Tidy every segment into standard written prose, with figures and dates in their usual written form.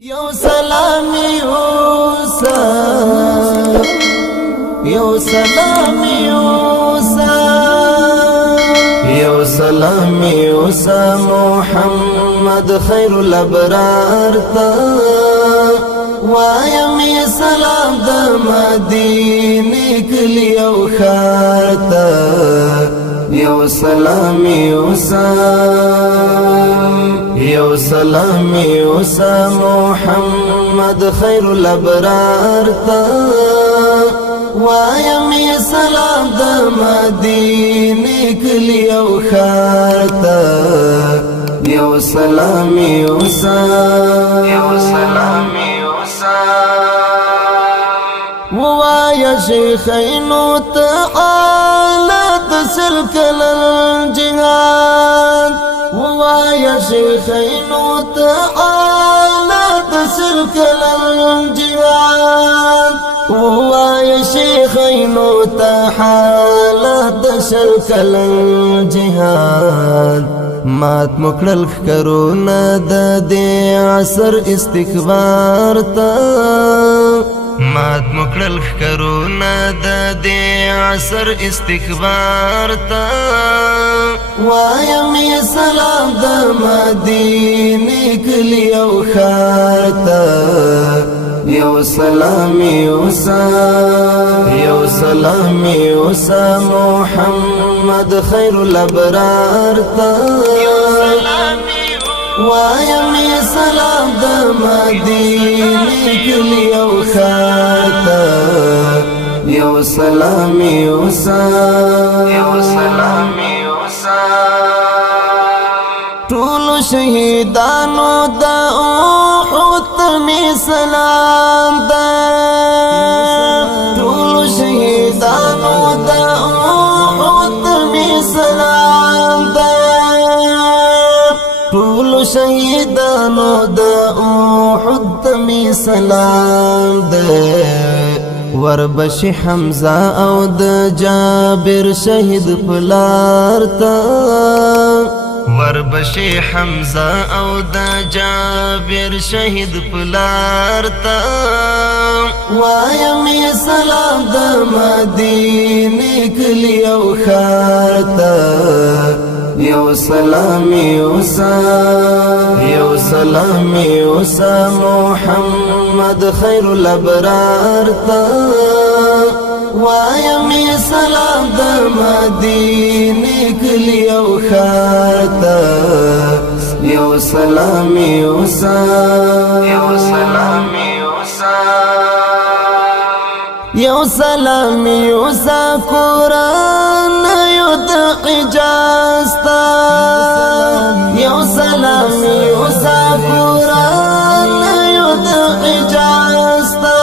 یو سلامی اوسا یو سلامی اوسا یو سلامی اوسا محمد خیر الابرار تا وایمی سلام د مدینه کلی او خار تا یو سلامی اوسا یو سلامی اوسا محمد خیر الابرار تا وایمی سلام د مدینه کلی او خار تا یو سلامی اوسا یو سلامی اوسا ووایا شیخینو تعالی تسلک للجهاد ووایا شیخینو تعالی تسلک للجهاد ووایا شیخینو تعالی تسلک للجهاد مات مکړل کرونا د دې عصر استکبار تا مات مکړل کرونا د دې عصر استکبار تا وایم سلام د مدینه کلی او خار تا یو سلامی اوسا یو سلامی اوسا محمد خیر الابرار تا وایمی سلام د مدینه کلی او خار تا یو سلامی اوسا یو سلامی اوسا ټول شهیدانو د احد می سلام دا ټول شهیدانو د احد می سلام دا ټول شهیدانو د احد می سلام دا وربشي حمزه او د جابر شهید پلار تا وربشي حمزه او د جابر شهید پلار تا وایمی سلام د مدینه کلی او خار تا یو سلامی اوسا یو سلامی اوسا محمد خیر الابرار تا وایمی سلام د مدینه کلی او خار تا یو سلامی اوسا یو سلامی اوسا یو سلامی اوسا قرآن یو د حجاز تا یو سلامی اوسا قرآن یو د حجاز تا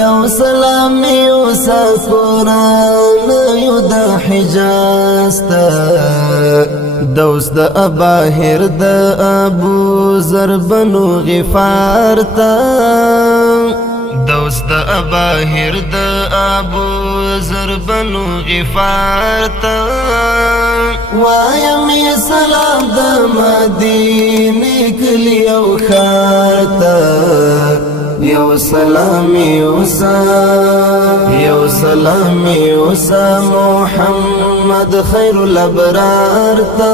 یو سلامی اوسا قرآن یو د حجاز تا دوست د اباهر د ابو ذر بنو غفار تا دوست د اباهر د ابو ذر بنو غفار تا وایمی سلام د مدینه کلی او خار تا یو سلامی اوسا یو سلامی اوسا محمد خیر الابرار تا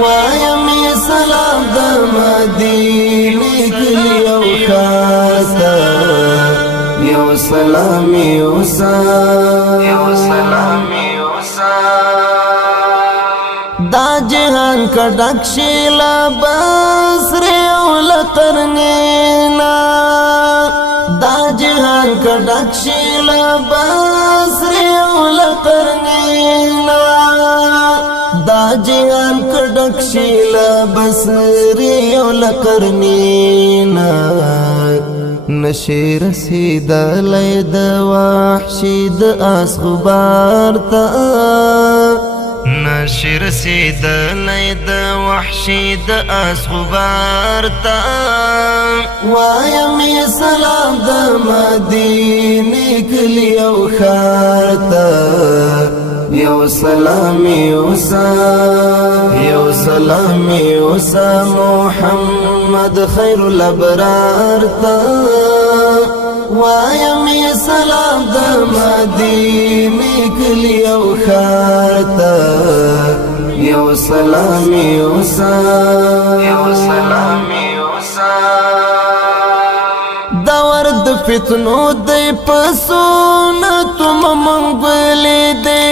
وایمی سلام د مدینه کلی او خار تا یو سلامی اوسا یو سلامی اوسا دا جهان کډک شیلا بسر او لقرنینا دا جهان کډک شیلا بسر او لقرنینا دا جهان کډک شیلا بسر او لقرنینا نشیر سید لید وحشی د اسغبار تا نشیر سید لید وحشی د اسغبار تا وایمی سلام د مدینه کلی او خار تا یو سلامی اوسا محمد محمد خیر الابرار تا وایم سلام د مدینه کلی او ښار ته یو سلام یوسا دا ورد فتنو دی پسونتو ممنگولی دی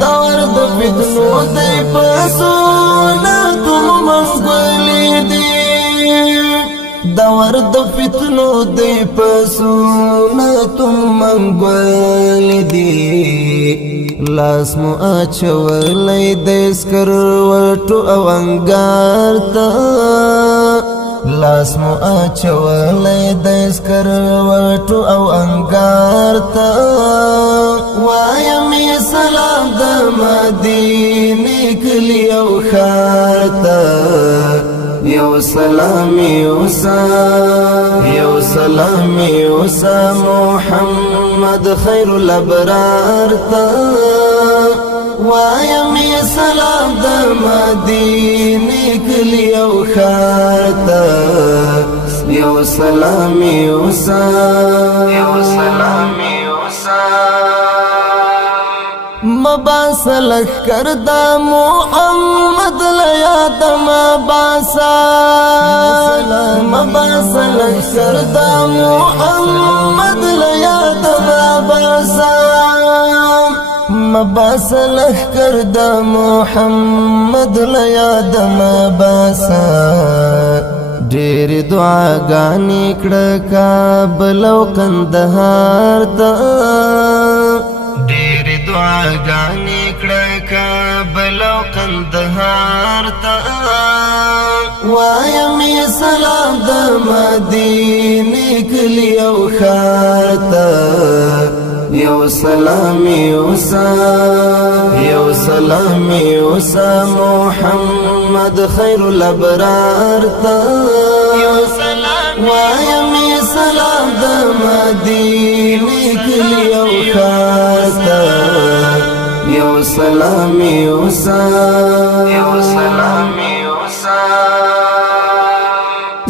دا ورد فتنو دی پسونتو ممنگولی دی دا ورد فتنو دی پسونتو ممنگولی دی لاس مو اچولی دی سکروټو او انګار ته لاس مو اچولی دی سکروټو او انګار ته وایم سلام د مدینې کلی او ښار ته یو سلام یوسا محمد خیر الابرار ته وایم سلام د مدینې کلی او ښار ته یو سلام یوسا مباس لشکر دا محمد لیاد مباسا مباس لشکر دا محمد لیاد مباسا مباس لشکر دا محمد لیاد مباسا ډېر دعاګانې کړه کابل او کندهار ته دعاګانې کړه کابل او کندهار ته وایم سلام د مدینې کلی او ښار ته یو سلام یوسا محمد خیر الابرار ته وایم سلام د مدینې کلی او ښار ته یو سلام یوسا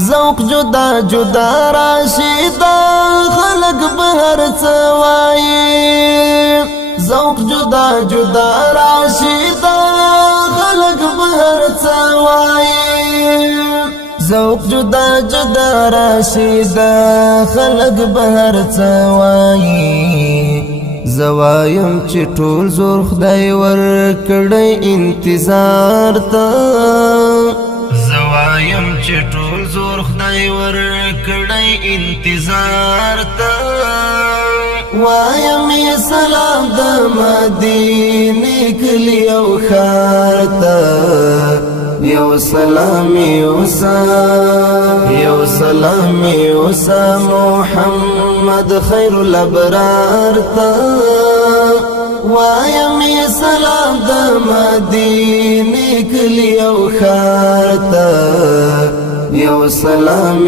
ذوق جدا جدا راشي دا خلق بهر څه وایي ذوق جدا جدا راشي دا خلق بهر څه وایي ذوق جدا جدا راشي دا خلق بهر څه وایي زوایم چې ټول زور خدای ورکړی انتظار ته زوایم چې ټول زور خدای ورکړی انتظار ته وایم سلام د مدینې کلی او ښار ته یو سلام یوسا محمد خیر الابرار ته وایم سلام د مدینې کلی او ښار ته یو سلام